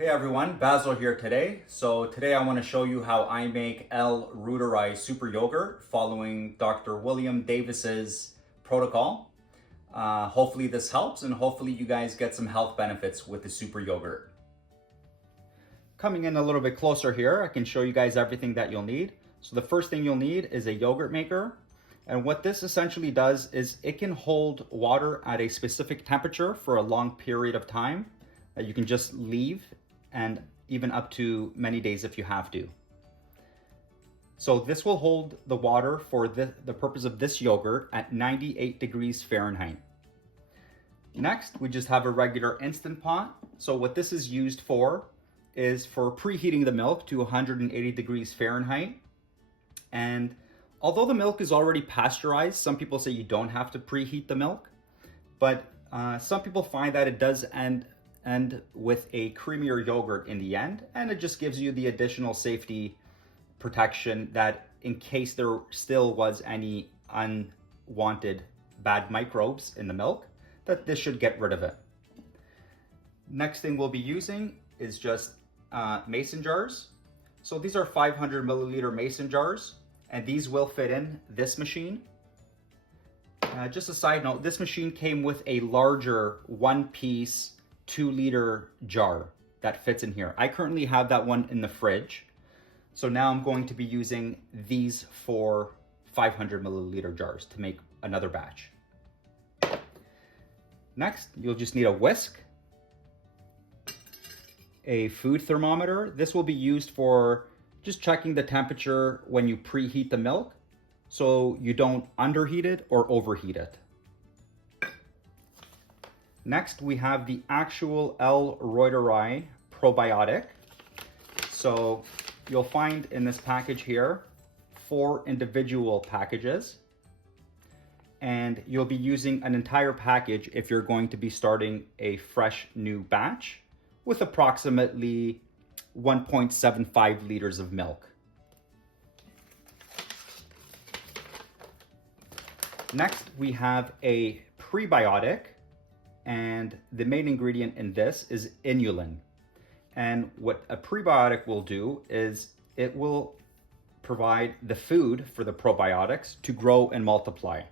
Hey everyone, Basil here today. So today I want to show you how I make Reuteri super yogurt following Dr. William Davis's protocol. Hopefully this helps and hopefully you guys get some health benefits with the super yogurt. Coming in a little bit closer here, I can show you guys everything that you'll need. So the first thing you'll need is a yogurt maker. And what this essentially does is it can hold water at a specific temperature for a long period of time that you can just leave, and even up to many days if you have to. So this will hold the water for the purpose of this yogurt at 98 degrees Fahrenheit. Next, we just have a regular Instant Pot. So what this is used for is for preheating the milk to 180 degrees Fahrenheit. And although the milk is already pasteurized, some people say you don't have to preheat the milk, but some people find that it does end with a creamier yogurt in the end, and it just gives you the additional safety protection that in case there still was any unwanted bad microbes in the milk, that this should get rid of it. Next thing we'll be using is just mason jars. So these are 500 milliliter mason jars, and these will fit in this machine. Just a side note, this machine came with a larger one-piece 2-liter jar that fits in here. I currently have that one in the fridge. So now I'm going to be using these for 500 milliliter jars to make another batch. Next, you'll just need a whisk, a food thermometer. This will be used for just checking the temperature when you preheat the milk, so you don't underheat it or overheat it. Next, we have the actual Reuteri probiotic. So you'll find in this package here 4 individual packages, and you'll be using an entire package if you're going to be starting a fresh new batch with approximately 1.75 liters of milk. Next, we have a prebiotic, and the main ingredient in this is inulin. And what a prebiotic will do is it will provide the food for the probiotics to grow and multiply.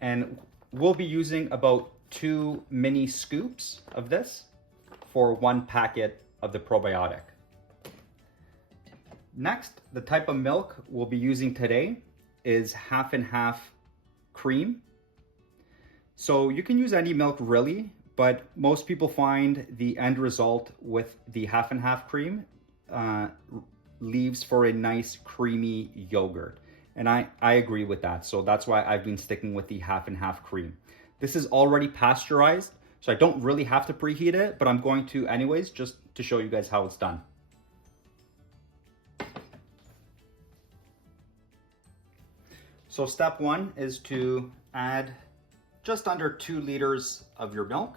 And we'll be using about 2 mini scoops of this for 1 packet of the probiotic. Next, the type of milk we'll be using today is half and half cream. So you can use any milk really, but most people find the end result with the half and half cream leaves for a nice creamy yogurt. And I agree with that. So that's why I've been sticking with the half and half cream. This is already pasteurized, so I don't really have to preheat it, but I'm going to anyways, just to show you guys how it's done. So step 1 is to add just under 2 liters of your milk,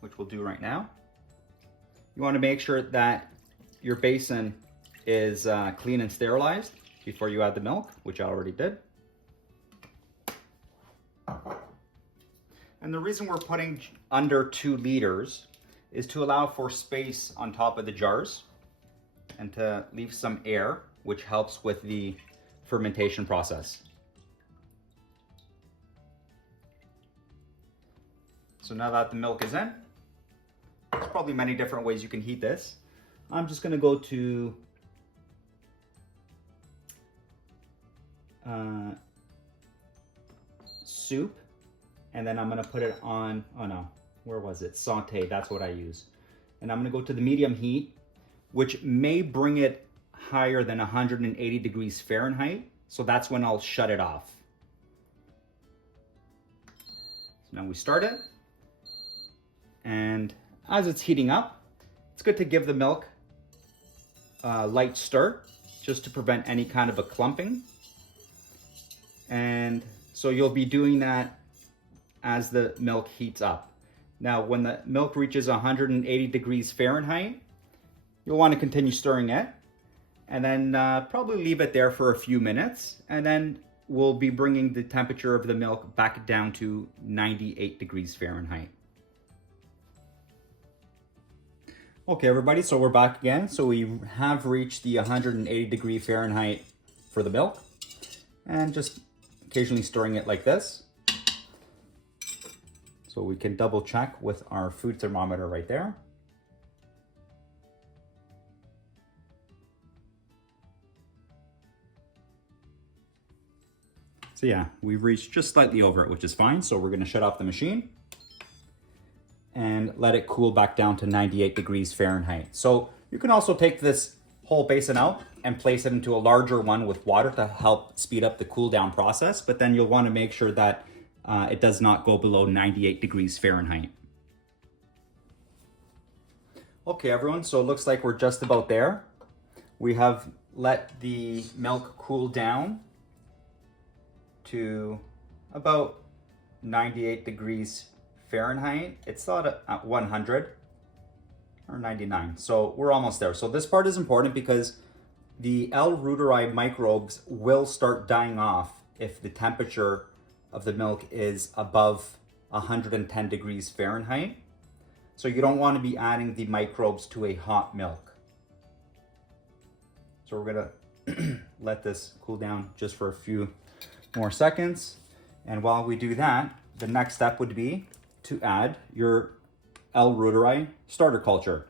which we'll do right now. You want to make sure that your basin is clean and sterilized before you add the milk, which I already did. And the reason we're putting under 2 liters is to allow for space on top of the jars and to leave some air, which helps with the fermentation process. So now that the milk is in, there's probably many different ways you can heat this. I'm just gonna go to soup, and then I'm gonna put it on, oh no, where was it? Saute, that's what I use. And I'm gonna go to the medium heat, which may bring it higher than 180 degrees Fahrenheit. So that's when I'll shut it off. So now we start it. And as it's heating up, it's good to give the milk a light stir just to prevent any kind of a clumping. And so you'll be doing that as the milk heats up. Now, when the milk reaches 180 degrees Fahrenheit, you'll want to continue stirring it, and then probably leave it there for a few minutes, and then we'll be bringing the temperature of the milk back down to 98 degrees Fahrenheit. Okay, everybody, so we're back again. So we have reached the 180 degree Fahrenheit for the milk, and just occasionally stirring it like this. So we can double check with our food thermometer right there. So yeah, we've reached just slightly over it, which is fine. So we're gonna shut off the machine and let it cool back down to 98 degrees Fahrenheit. So you can also take this whole basin out and place it into a larger one with water to help speed up the cool down process. But then you'll wanna make sure that it does not go below 98 degrees Fahrenheit. Okay, everyone, so it looks like we're just about there. We have let the milk cool down to about 98 degrees Fahrenheit. It's thought at 100 or 99. So we're almost there. So this part is important because the L. reuteri microbes will start dying off if the temperature of the milk is above 110 degrees Fahrenheit. So you don't want to be adding the microbes to a hot milk. So we're gonna let this cool down just for a few more seconds. And while we do that, the next step would be to add your L. reuteri starter culture.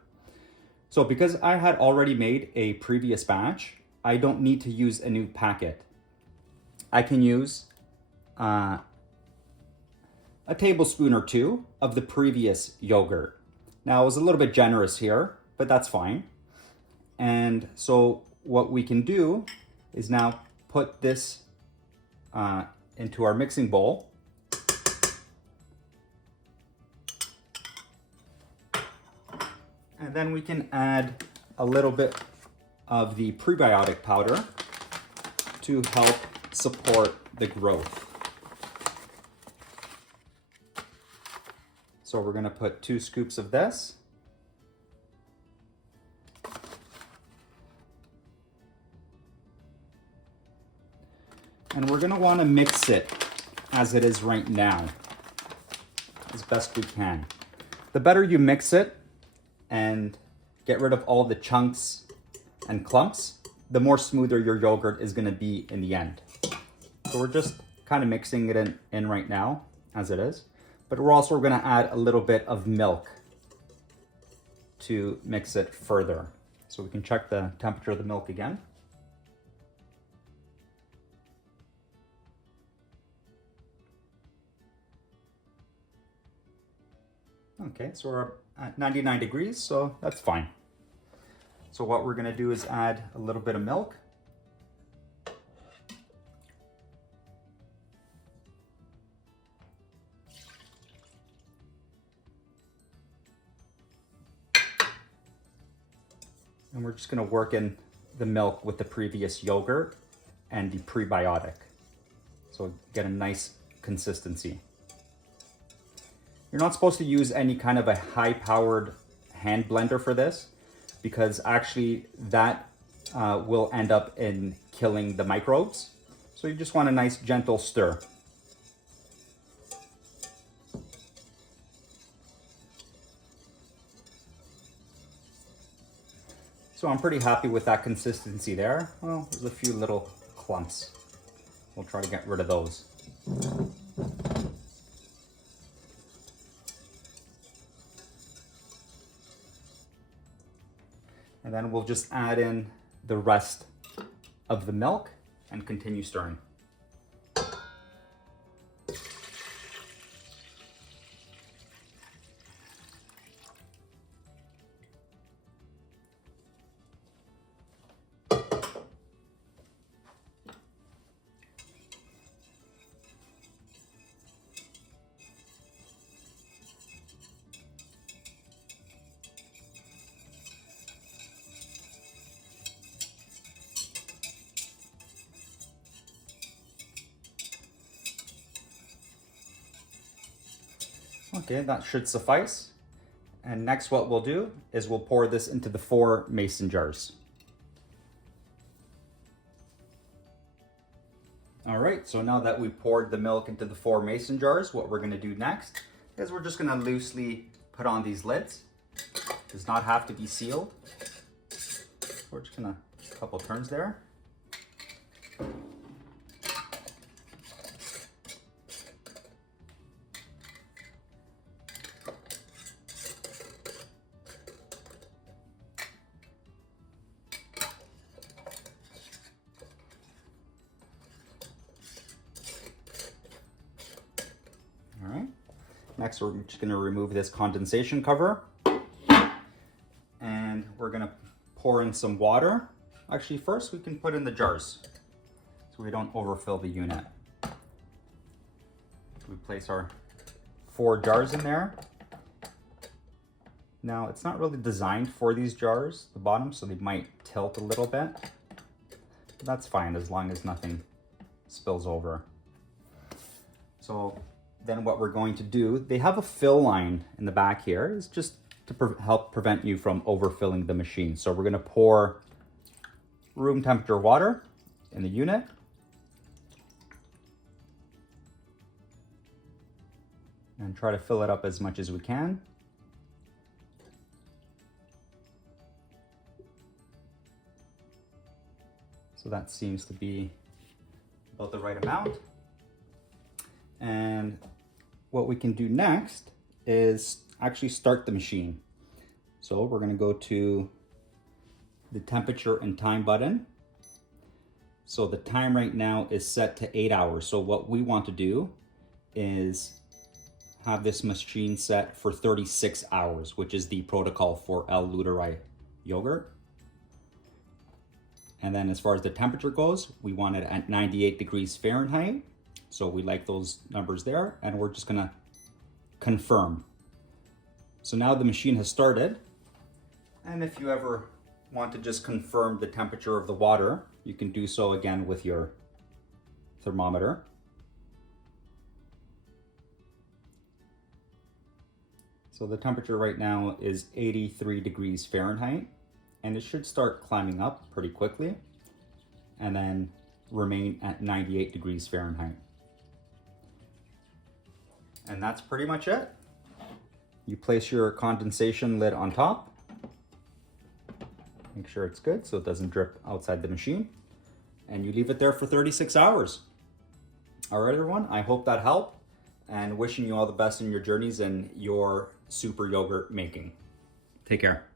So because I had already made a previous batch, I don't need to use a new packet. I can use a tablespoon or two of the previous yogurt. Now, I was a little bit generous here, but that's fine. And so what we can do is now put this into our mixing bowl. And then we can add a little bit of the prebiotic powder to help support the growth. So we're gonna put 2 scoops of this. And we're gonna wanna mix it as it is right now, as best we can. The better you mix it and get rid of all the chunks and clumps, the more smoother your yogurt is gonna be in the end. So we're just kind of mixing it in right now as it is, but we're also gonna add a little bit of milk to mix it further. So we can check the temperature of the milk again. Okay, so we're at 99 degrees, so that's fine. So what we're gonna do is add a little bit of milk. And we're just gonna work in the milk with the previous yogurt and the prebiotic. So get a nice consistency. You're not supposed to use any kind of a high-powered hand blender for this, because actually that will end up in killing the microbes. So you just want a nice gentle stir. So I'm pretty happy with that consistency there. Well, there's a few little clumps. We'll try to get rid of those. And then we'll just add in the rest of the milk and continue stirring. Okay, that should suffice. And next what we'll do is we'll pour this into the 4 mason jars. All right, so now that we poured the milk into the 4 mason jars, what we're gonna do next is we're just gonna loosely put on these lids. Does not have to be sealed. We're just gonna, a couple turns there. All right. Next, we're just gonna remove this condensation cover. And we're gonna pour in some water. Actually, first we can put in the jars so we don't overfill the unit. We place our 4 jars in there. Now, it's not really designed for these jars, the bottom, so they might tilt a little bit. That's fine as long as nothing spills over. So then what we're going to do, they have a fill line in the back here. It's just to help prevent you from overfilling the machine. So we're gonna pour room temperature water in the unit. And try to fill it up as much as we can. So that seems to be about the right amount. And what we can do next is actually start the machine. So we're going to go to the temperature and time button. So the time right now is set to 8 hours. So what we want to do is have this machine set for 36 hours, which is the protocol for L. Reuteri yogurt. And then as far as the temperature goes, we want it at 98 degrees Fahrenheit. So we like those numbers there, and we're just gonna confirm. So now the machine has started. And if you ever want to just confirm the temperature of the water, you can do so again with your thermometer. So the temperature right now is 83 degrees Fahrenheit, and it should start climbing up pretty quickly and then remain at 98 degrees Fahrenheit. And that's pretty much it. You place your condensation lid on top. Make sure it's good so it doesn't drip outside the machine. And you leave it there for 36 hours. All right, everyone, I hope that helped, and wishing you all the best in your journeys and your super yogurt making. Take care.